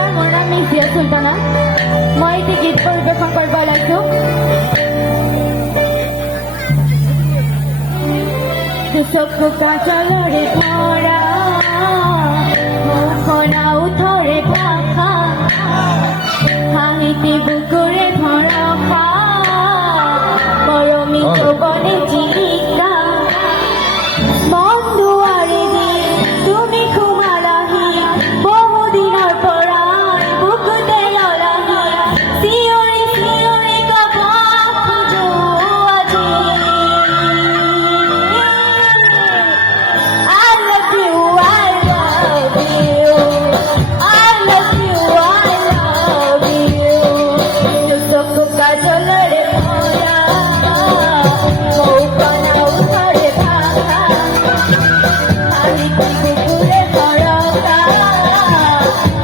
নমস্কাৰ, মোৰ নাম মিজিয়া চুলতানা। মই এটি গীত পৰিৱেশন কৰিব ওলাইছোঁ। চকু কাজলৰে ভৰা মুখনা উঠৰে ভাষা হাঁহিতে বুকুৰে ভৰসা মৰমী যৌৱনে জীবিকা বন্ধুৱাৰে দি তুমি সোমালাহি বহুদিনৰ পৰাই বুকুতে ললাহি চিঞৰি চিঞৰি কব খোজো আজি I love you, I love you, I love you, I love you. চকু কাজলৰে ভৰা মৌকনা উঠৰে ভাষা হাঁহিতে বুকুৰে ভৰসা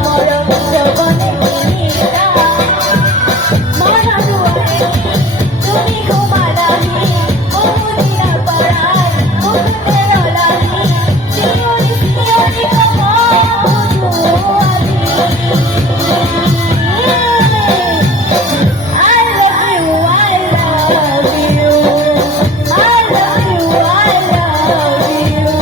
মৰমী যৌৱনে জীবিকা মনদুৱাৰে তুমি সোমালাহি বহুদিনৰ পৰাই বুকুতে ললাহি চিঞৰি চিঞৰি কব খোজো আজি I love you, I love you, I love you, I love you.